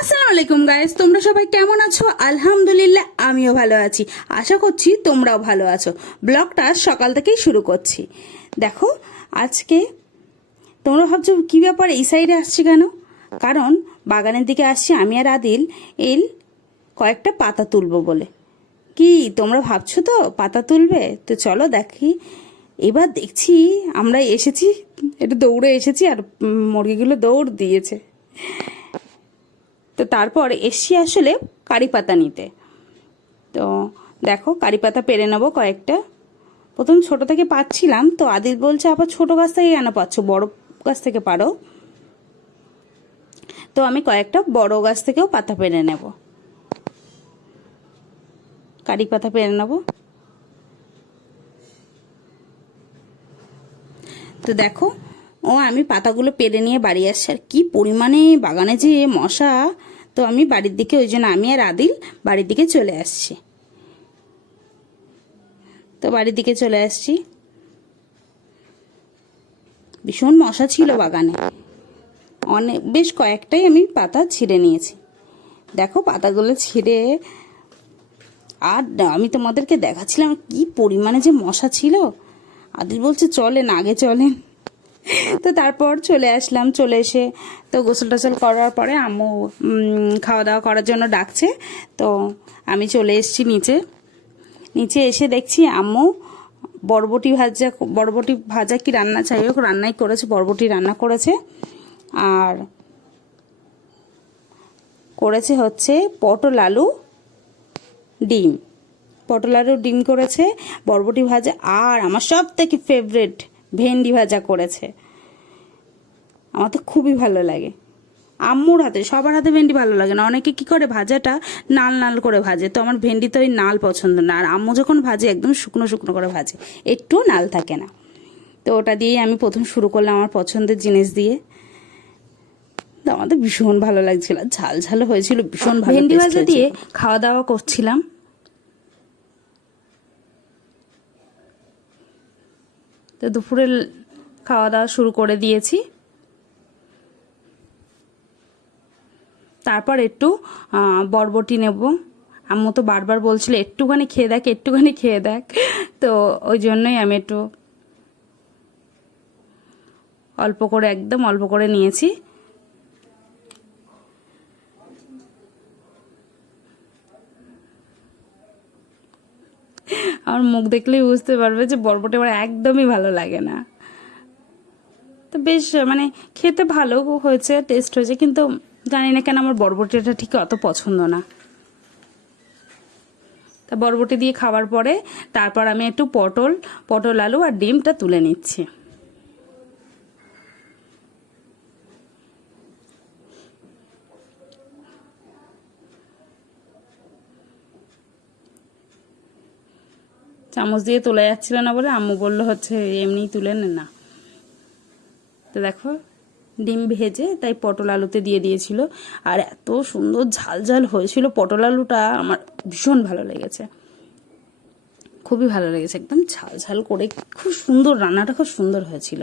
আসসালামু আলাইকুম গাইস, তোমরা সবাই কেমন আছো? আলহামদুলিল্লাহ আমিও ভালো আছি। আশা করছি তোমরাও ভালো আছো। ব্লগটা সকাল থেকেই শুরু করছি। দেখো, আজকে তোমরা ভাবছো কী ব্যাপার এই সাইডে আসছি কেন? কারণ বাগানের দিকে আসছি আমি আর আদিল কয়েকটা পাতা তুলবো বলে। কি তোমরা ভাবছো তো পাতা তুলবে? তো চলো দেখি। এবার দেখছি আমরা এসেছি, একটু দৌড়ে এসেছি আর মুরগিগুলো দৌড় দিয়েছে। তো তারপর এসছি আসলে কারি পাতা নিতে। তো দেখো কারি পাতা পেরে নেবো কয়েকটা। প্রথম ছোট থেকে পাচ্ছিলাম, তো আদিল বলছে আবার ছোট গাছ থেকে কেন পাচ্ছ, বড় গাছ থেকে পারো। তো আমি কয়েকটা বড় গাছ থেকেও পাতা পেরে নেব, কারি পাতা পেরে নেব। তো দেখো আমি পাতাগুলো পেরে নিয়ে বাড়ি আসছি। আর কি পরিমাণে বাগানে যে মশা! তো আমি বাড়ির দিকে, ওই জন্য আমি আর আদিল বাড়ির দিকে চলে আসছি। তো বাড়ির দিকে চলে আসছি। ভীষণ মশা ছিল বাগানে, বেশ কয়েকটাই আমি পাতা ছিঁড়ে নিয়েছি। দেখো পাতাগুলো ছিঁড়ে, আর আমি তোমাদেরকে দেখাচ্ছিলাম কি পরিমাণে যে মশা ছিল। আদিল বলছে চলেন আগে চলেন। তো তারপর চলে আসলাম। চলে এসে তো গোসল টোসল করার পরে আম্মু খাওয়া দাওয়া করার জন্য ডাকছে। তো আমি চলে এসেছি নিচে এসে দেখছি আম্মু বরবটি ভাজা কি রান্না, চাই হোক রান্নাই করেছে, বরবটি রান্না করেছে। আর করেছে হচ্ছে পটল আলু ডিম করেছে, বরবটি ভাজা, আর আমার সব থেকে ফেভারিট ভেন্ডি ভাজা করেছে। আমার তো খুবই ভালো লাগে। আম্মুর হাতে, সবার হাতে ভেন্ডি ভালো লাগে না, অনেকে কি করে ভাজাটা নাল করে ভাজে। তো আমার ভেন্ডি তো ওই নাল পছন্দ না, আর আম্মু যখন ভাজে একদম শুকনো শুকনো করে ভাজে, একটুও নাল থাকে না। তো ওটা দিয়েই আমি প্রথম শুরু করলাম, আমার পছন্দের জিনিস দিয়ে। তো আমাদের ভীষণ ভালো লাগছিল, ঝাল ঝাল হয়েছিল, ভীষণ ভালো। ভেন্ডি ভাজা দিয়ে খাওয়া দাওয়া করছিলাম। তো দুপুরে খাওয়া দাওয়া শুরু করে দিয়েছি। তারপর একটু বরবটি নেব। আম্মু তো বারবার বলছিল একটুখানি খেয়ে দেখ। তো ওই জন্যই আমি একটু একদম অল্প করে নিয়েছি। আমার মুখ দেখলেই বুঝতে পারবে যে বরবটি আমার একদমই ভালো লাগে না। তো বেশ মানে খেতে ভালো হয়েছে, টেস্ট হয়েছে, কিন্তু জানি না কেন আমার বরবটিটা ঠিক অত পছন্দ না। তা বরবটি দিয়ে খাওয়ার পরে তারপর আমি একটু পটল আলু আর ডিমটা তুলে নিচ্ছি। চামচ দিয়ে তোলা যাচ্ছিল না বলে আম্মু বললো হচ্ছে এমনিই তুলে না। তো দেখো ডিম ভেজে তাই পটল আলুতে দিয়ে দিয়েছিল, আর এত সুন্দর ঝাল ঝাল হয়েছিল পটল আলুটা, আমার ভীষণ ভালো লেগেছে, খুবই ভালো লেগেছে। একদম ঝাল ঝাল করে খুব সুন্দর, রান্নাটা খুব সুন্দর হয়েছিল,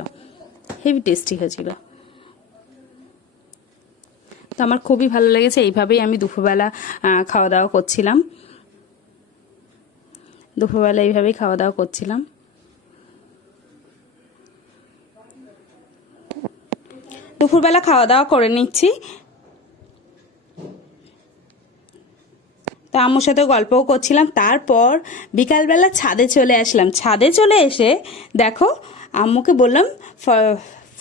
হেভি টেস্টি হয়েছিল। তো আমার খুবই ভালো লেগেছে। এইভাবেই আমি দুপুরবেলা খাওয়া দাওয়া করছিলাম। এইভাবেই খাওয়া দাওয়া করছিলাম। দুপুরবেলা খাওয়া দাওয়া করে নিচ্ছি। তো আম্মুর সাথে গল্পও করছিলাম। তারপর বিকালবেলা ছাদে চলে আসলাম। ছাদে চলে এসে দেখো আম্মুকে বললাম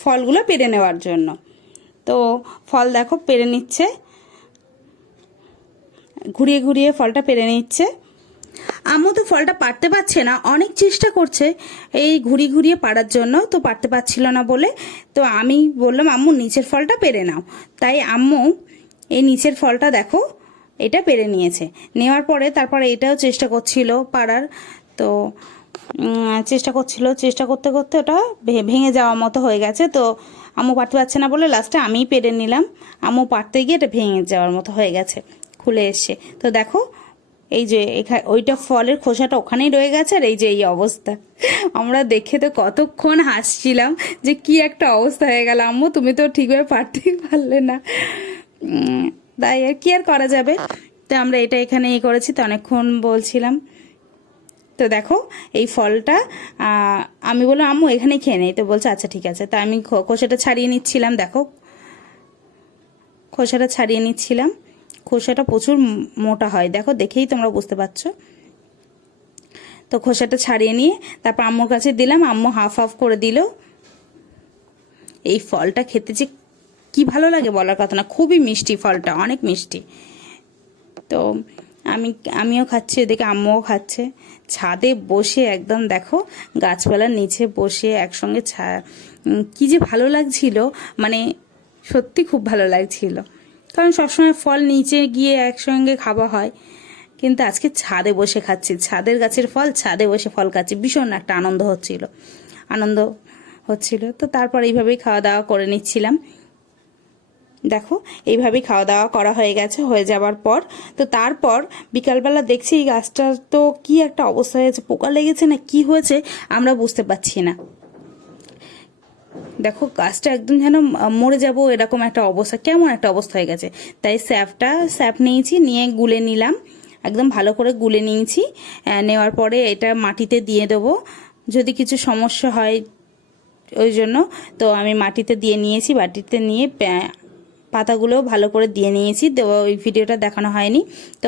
ফলগুলো পেরে নেওয়ার জন্য। তো ফল দেখো পেরে নিচ্ছে, ঘুরিয়ে ঘুরিয়ে ফলটা পেরে নিচ্ছে। আম্মু তো ফলটা পারতে পারছে না, অনেক চেষ্টা করছে এই ঘুরিয়ে পাড়ার জন্য, তো পারতে পারছিল না বলে তো আমি বললাম আম্মু নিচের ফলটা পেরে নাও। তাই আম্মু এই নিচের ফলটা দেখো এটা পেরে নিয়েছে। নেওয়ার পরে তারপরে এটাও চেষ্টা করছিল পাড়ার। তো চেষ্টা করতে করতে ওটা ভেঙে যাওয়ার মতো হয়ে গেছে। তো আম্মু পারতে পারছে না বলে লাস্টে আমিই পেরে নিলাম। আম্মু পারতে গিয়ে এটা ভেঙে যাওয়ার মতো হয়ে গেছে, খুলে এসছে। তো দেখো এই যে ওইটা ফলের খোসাটা ওখানেই রয়ে গেছে, আর এই যে এই অবস্থা। আমরা দেখে তো কতক্ষণ হাসছিলাম যে কি একটা অবস্থা হয়ে গেল, আম্মু তুমি তো ঠিকভাবে পারতেই পারলে না। তাই আর কি আর করা যাবে। তো আমরা এটা এখানে করেছি, তো অনেকক্ষণ বলছিলাম। তো দেখো এই ফলটা আমি বললাম আম্মু এখানেই খেয়ে নেই, তো বলছে আচ্ছা ঠিক আছে। তা আমি খোসাটা ছাড়িয়ে নিচ্ছিলাম, দেখো খোসাটা ছাড়িয়ে নিচ্ছিলাম। খোসাটা প্রচুর মোটা হয়, দেখো দেখেই তোমরা বুঝতে পারছো। তো খোসাটা ছাড়িয়ে নিয়ে তারপর আম্মুর কাছে দিলাম, আম্মু হাফ হাফ করে দিল। এই ফলটা খেতে যে কি ভালো লাগে বলার কথা না, খুবই মিষ্টি ফলটা, অনেক মিষ্টি। তো আমিও খাচ্ছি, এদিকে আম্মুও খাচ্ছে। ছাদে বসে একদম দেখো গাছপালার নিচে বসে একসঙ্গে কি যে ভালো লাগছিল, মানে সত্যি খুব ভালো লাগছিল। কারণ সবসময় ফল নিচে গিয়ে একসঙ্গে খাওয়া হয়, কিন্তু আজকে ছাদে বসে খাচ্ছি, ছাদের গাছের ফল ছাদে বসে ফল খাচ্ছি, ভীষণ একটা আনন্দ হচ্ছিল। তো তারপর এইভাবেই খাওয়া দাওয়া করে নিচ্ছিলাম। দেখো এইভাবেই খাওয়া দাওয়া করা হয়ে গেছে, হয়ে যাবার পর তো তারপর বিকালবেলা দেখছি এই গাছটার তো কি একটা অবস্থা হয়েছে, পোকা লেগেছে না কি হয়েছে আমরা বুঝতে পারছি না। দেখো গাছটা একদম যেন মরে যাব এরকম একটা অবস্থা, কেমন একটা অবস্থা হয়ে গেছে। তাই স্যাপ নিয়েছি, নিয়ে গুলে নিলাম, একদম ভালো করে গুলে নিয়েছি। নেওয়ার পরে এটা মাটিতে দিয়ে দেবো, যদি কিছু সমস্যা হয় ওই জন্য। তো আমি মাটিতে দিয়ে নিয়েছি, মাটিতে নিয়ে পাতাগুলোও ভালো করে দিয়ে নিয়েছি। তো ওই ভিডিওটা দেখানো হয়নি, তো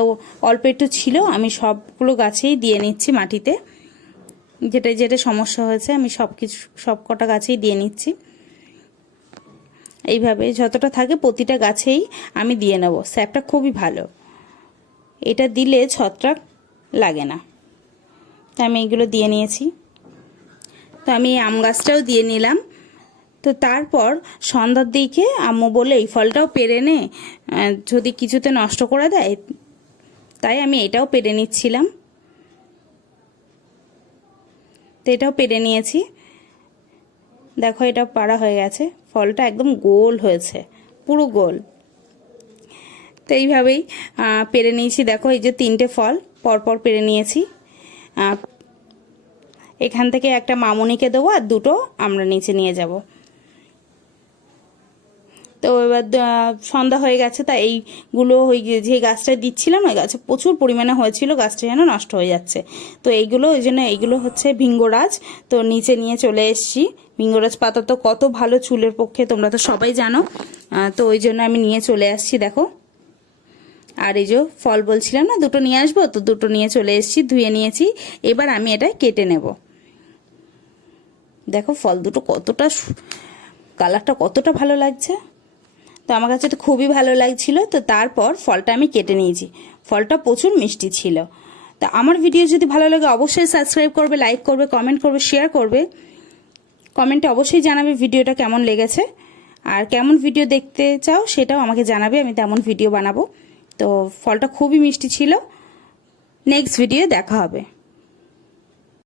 অল্প একটু ছিল, আমি সবগুলো গাছেই দিয়ে নিচ্ছি মাটিতে। যেটা সমস্যা হয়েছে আমি সব কটা গাছেই দিয়ে নিচ্ছি। এইভাবে যতটা থাকে প্রতিটা গাছেই আমি দিয়ে নেব। স্যাপটা খুবই ভালো, এটা দিলে ছত্রাক লাগে না। তো আমি এগুলো দিয়ে নিয়েছি। তো আমি আম গাছটাও দিয়ে নিলাম। তো তারপর সন্ধ্যার দিকে আম্মু বলে এই ফলটাও পেরে নে, যদি কিছুতে নষ্ট করে দেয়, তাই আমি এটাও পেরে নিচ্ছিলাম। তো এটাও পেরে নিয়েছি, দেখো এটা পাড়া হয়ে গেছে, ফলটা একদম গোল হয়েছে, পুরো গোল। তো এইভাবেই পেরে নিয়েছি। দেখো এই যে 3টে ফল পরপর পেরে নিয়েছি। এখান থেকে একটা মামুনিকে দেবো আর 2টো আমরা নিচে নিয়ে যাব। তো এবার সন্ধ্যা হয়ে গেছে, তা এইগুলো ওই যে গাছটা দিচ্ছিলাম ওই গাছে প্রচুর পরিমাণে হয়েছিল, গাছটা যেন নষ্ট হয়ে যাচ্ছে। তো ওই জন্য এইগুলো হচ্ছে ভিঙ্গরাজ, তো নিচে নিয়ে চলে এসেছি। ভিঙ্গরাজ পাতা তো কত ভালো চুলের পক্ষে, তোমরা তো সবাই জানো। তো ওই জন্য আমি নিয়ে চলে আসছি। দেখো আর এই যে ফল বলছিলাম না 2টো নিয়ে আসবো, তো 2টো নিয়ে চলে এসেছি, ধুয়ে নিয়েছি। এবার আমি এটা কেটে নেব। দেখো ফল দুটো কতটা কালারটা কতটা ভালো লাগছে, তো আমার কাছে তো খুবই ভালো লাগছিল। তো তারপর ফলটা আমি কেটে নিয়েছি, ফলটা প্রচুর মিষ্টি ছিল। তা আমার ভিডিও যদি ভালো লাগে অবশ্যই সাবস্ক্রাইব করবে, লাইক করবে, কমেন্ট করবে, শেয়ার করবে। কমেন্টে অবশ্যই জানাবে ভিডিওটা কেমন লেগেছে, আর কেমন ভিডিও দেখতে চাও সেটাও আমাকে জানাবে, আমি তেমন ভিডিও বানাবো। তো ফলটা খুবই মিষ্টি ছিল। নেক্সট ভিডিও দেখা হবে।